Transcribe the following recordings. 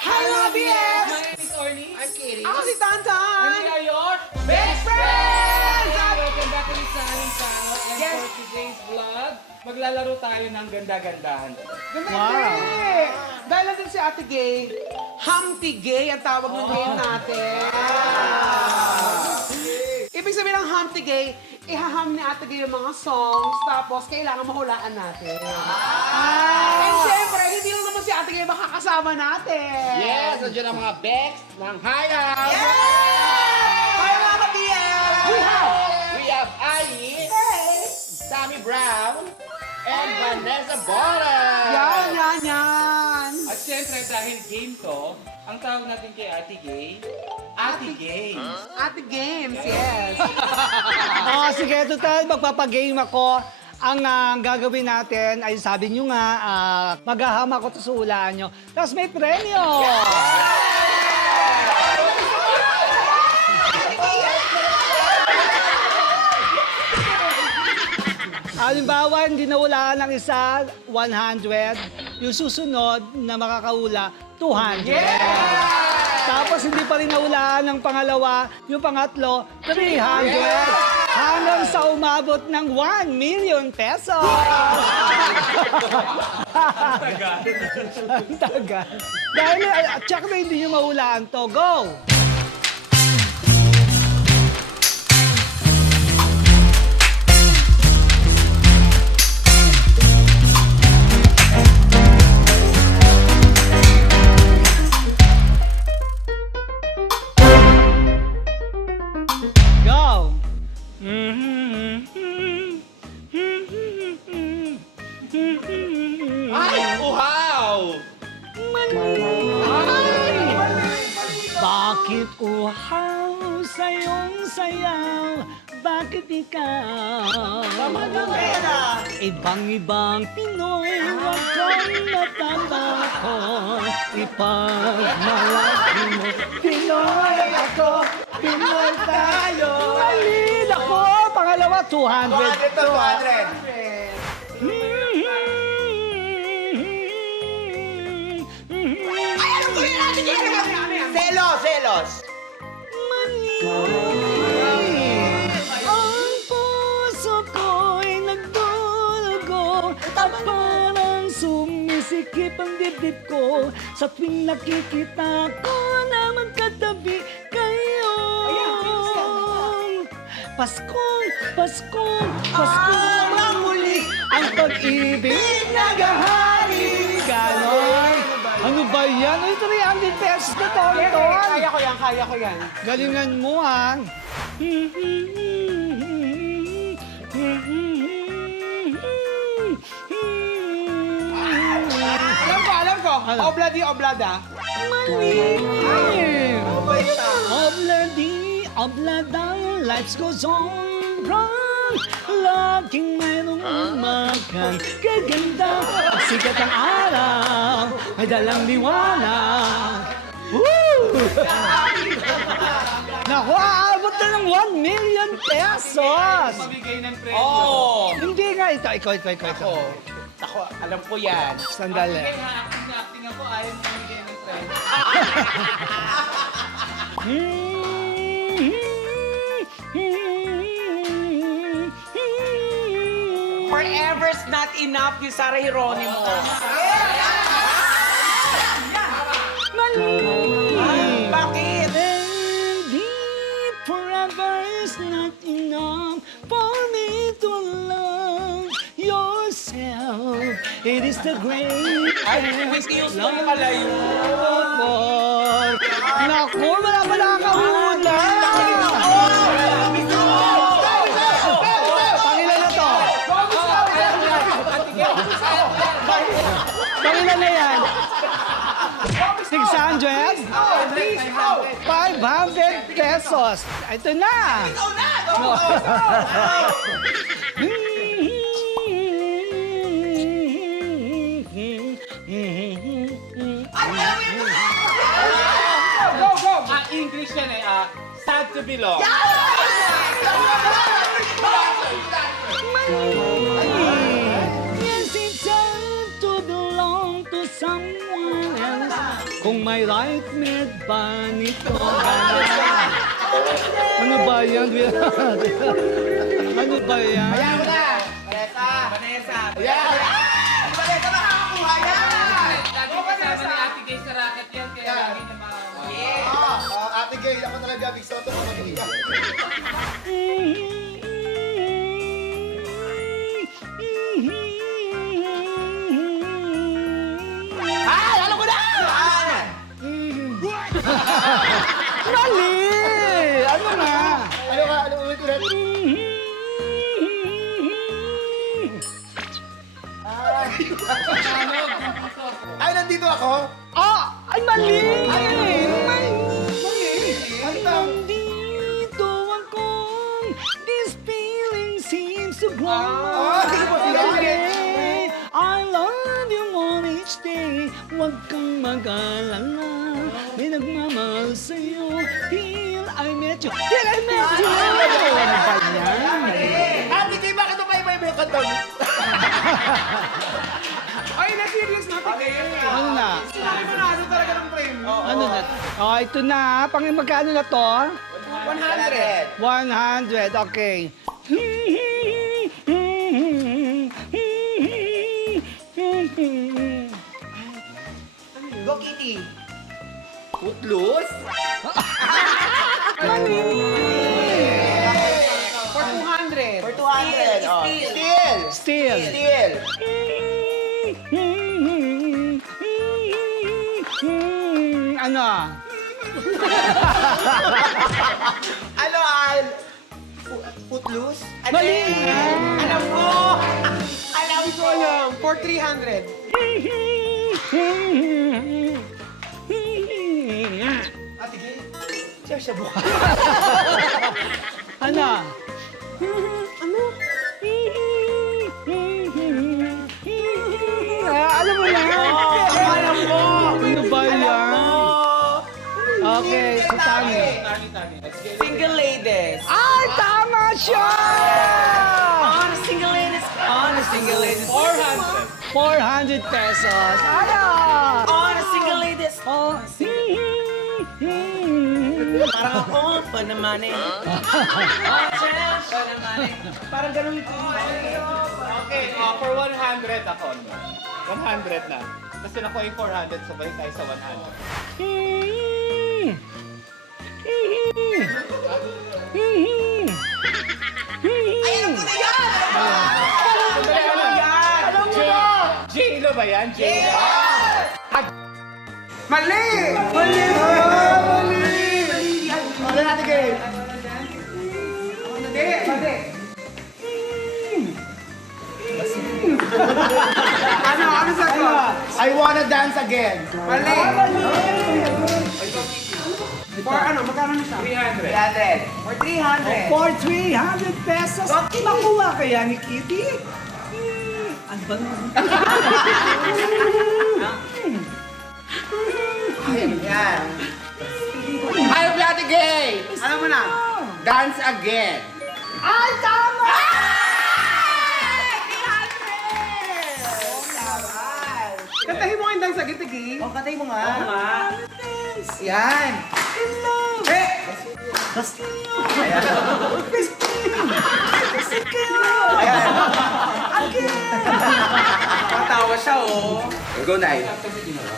Hi, mga BS! My name is Orly. I'm Kitty. Ako si Tantan! And we are your Best friends! Welcome back ulit sa aming channel. And Yes. for today's vlog, maglalaro tayo ng ganda-gandahan. Ganda Dahil natin si Ate Gay, Humpty Gay ang tawag ng game natin. Ibig sabihin ng Humpty Gay, ihaham ni Ate Gay yung mga songs, tapos kailangan mahulaan natin. And syempre, hindi lang naman si Ate Gay makakasama natin. Yes, nandiyan ang mga Bex ng Hideout. Hi, mga BS! We have Ai, Sammy Brown, and Vanessa Bora. Yan. At syempre, dahil game to, ang tawag natin kay Ate Gay, Ate Gay. Ate Games, yes. Sige, total, magpapagame ako. Ang gagawin natin ay sabi nyo nga, maghahama ko to sa hulaan nyo. Tapos may premyo! Halimbawa, hindi nahulaan ng isa, 100. Yung susunod na makakahula, 200. Tapos hindi pa rin nahulaan ng pangalawa, yung pangatlo, 300. Hanggang sa umabot ng 1 million pesos. Ang tagal. Dahil, check na hindi nyo mahulaan to. Go! Go! Ay, wow! Bakit uhaw sa iyong sayaw? Bakit ikaw? Ibang-ibang Pinoy, huwag kang matatakot. Ipagmalaki mo, Pinoy ako, Pinoy tayo. Mali! Ako! Pangalawa, 200. Selos! Ang puso ko'y nagdulugo at parang sumisikip ang dibdib ko sa tuwing nakikita ko na magkatabi kayo. Paskong muli ang pag-ibig naghahari. Ganon. Ano ba yan? Ay, 300 pesos na to. Kaya ko yan. Galingan mo, ha? Alam ko. Ano? Obladi, oblada. Obladi, oblada, life goes on, run. Laging mayroong umagang kaganda. Ang sikat ng araw, may dalang liwanag. Woo! Naku, aabot na ng 1 million pesos! Mabigay ng premyo. Oh! Hindi nga, ikaw. Ako, alam ko yan. Sandali. Ate Gay, acting na acting ako, ayaw mo mabigay ng premyo. Forever's not enough yung Sarah Hieronimo. Bakit? Hindi forever is not enough for me to love yourself. It is the great Whitney Houston pala yun. Naku, wala pa nakakahula. Pangilan na to? Pangilan na yan? 600? 500 pesos. Ito na. Ang English yan eh, sad to belong. Yes, it's time to belong to someone else. Kung may right med ba nito? Ano ba yan? Ano ba yan? Kaya mo na! Vanessa! Vanessa! Yeah! Vanessa, makakakuha yan! Lagi kasama ni Ate Gay sa racket yan, kaya lagi na Ate Gay, ako talaga Big Soto ko mag-iiyak. Ay, alam ko na! Mali! Ano na? Ano ka? Ano ulit? Ay, nandito ako? Ah! Ay, mali! Ay, mali! Ano? Nandito ako. This feeling seems to grow. sige po, sige. I love you more each day. Huwag kang mag-alala. May nagmamahal sa'yo. Till I met you. Till I met you. Ano ba yan? Ate Gay, bakit umay-may yung kanta mo? Ay, na-serious na ate Gay. Ano na? Sinabi mo na, ano talaga ng premyo? Ano na? Oh, ito na. Magkano na to? 100. 100. Okay. Go, Kitty. Footloose? For 200. For 200. Oh. Still! Still. Still! Ano? Ano, Al? Footloose? Mali! Alam ko! Alam ko alam. For 300. Ate Gay? Siya siya buka. Ano? Ano? Alam mo na! Alam ko! Ano ba yan? Okay, si Tami. Single ladies. Ay, tama siya! On a single ladies. On a single ladies. 400 pesos. Ano? On a single ladies. Oh, Parang ako, pa naman eh. Parang ganun ito. Okay, for 100 ako. 100 na. Kasi nakuha yung 400, so balik tayo sa 100. Ay, alam ko na yan! Alam mo na! J-Lo ba yan? J-Lo? Mali! Mali! Mali! Ano natin Gay? Hindi, mali. Ano sagot? I wanna dance again. Mali. For ano, magkano na siya? 300. 300. For 300. for 300 pesos. Makuha kaya ni Kitty? Ano ba naman? Yan. Ayaw ni Ate Gay! Alam mo na. Dance again. Ay, tama! Kantahin mo kayong dance agad, Tigi. Oh, katay mo nga. Yan. Eh! Patawa siya, oh. Go, Nay.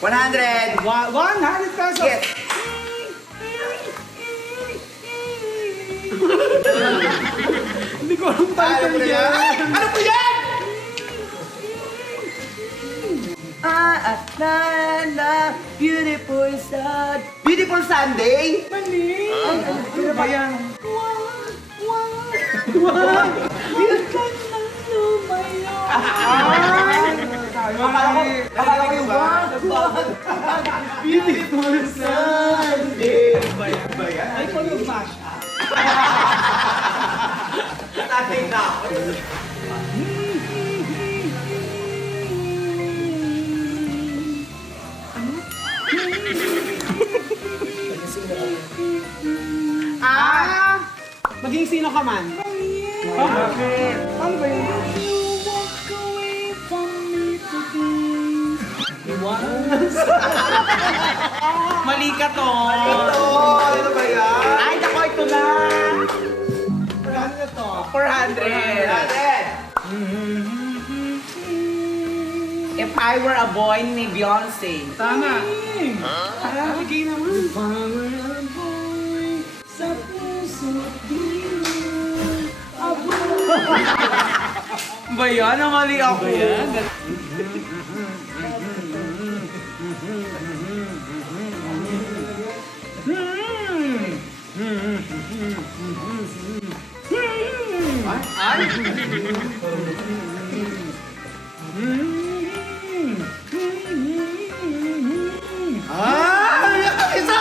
100. 100 pesos. Yes. Hindi ko alam Ayaw mo na yan? Ano po yan? Beautiful Sunday? Mali. Ano ba yan? Akala ko yung Beautiful Sunday. Ay, kung mag-mash up. Tatay na ako. Maging sino ka man? Bakit? Ano ba yun? You walk away from me today. Mali ka to. Ano ba yan? Ay, naku, ito na. Ano na to? 400. If I were a boy ni Beyonce. Tama. Bigay naman. Sa puso Ba yan? Ang mali ako. Isa!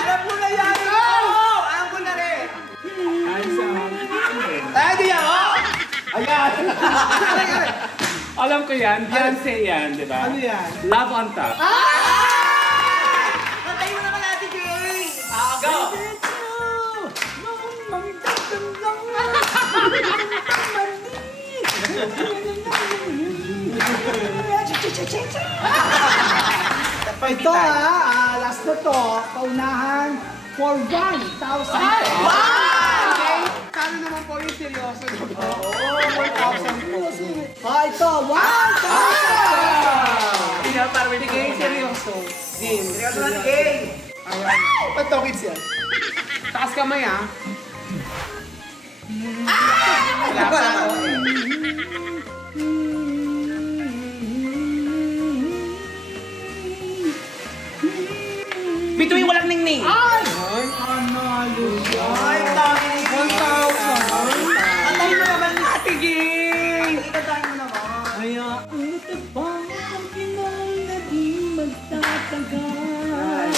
Alam ko na yan! Alam ko na rin! Ay, di yan! Oh! Ayan! Alam ko yan, Beyonce yan, di ba? Ano yan? Love on Top. Katay mo naman natin, Jay! Go! Ito last na to, paunahan for 1,000. Okay? Sana naman po yung seryoso niyo po. Ito, 1,000! Hindi na para may bigay seryoso. Din. Seryoso na bigay. Ba't tokits yan? Taas kamay ah. Wala pa. Bituin walang ningning. Ay! Analo siya. Ay, dami. 1,000. Atay mo naman Ate Gay. Kaya ang tabang ang kinalaging magtatagal.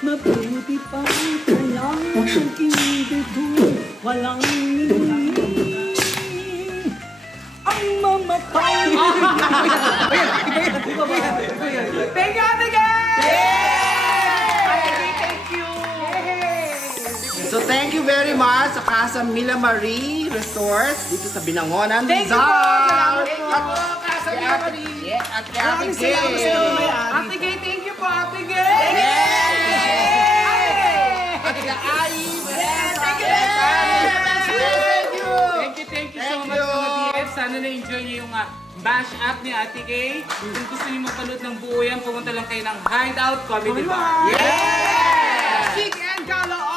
Mabuti pa kayang ang kinibig walang ningning. Ang mamatay. Thank you, Ate Gay. Ate Gay, thank you. So thank you very much sa Casa Mila Marie Resorts dito sa Binangonan, Thank you po. Rizal. Salamat po. At Casa Mila Marie. At kay Ate Maraming salamat sa inyo, Gay. may-ari. Ate Gay, thank you po, Ate Gay. At kay Ai. Thank you. Thank you so Thank much you. mga BF. Sana na-enjoy niyo yung bash up ni Ate Gay. Kung gusto niyo mapanood ng buo yan, pumunta lang kayo ng Hideout Comedy Bar. Chic and Gala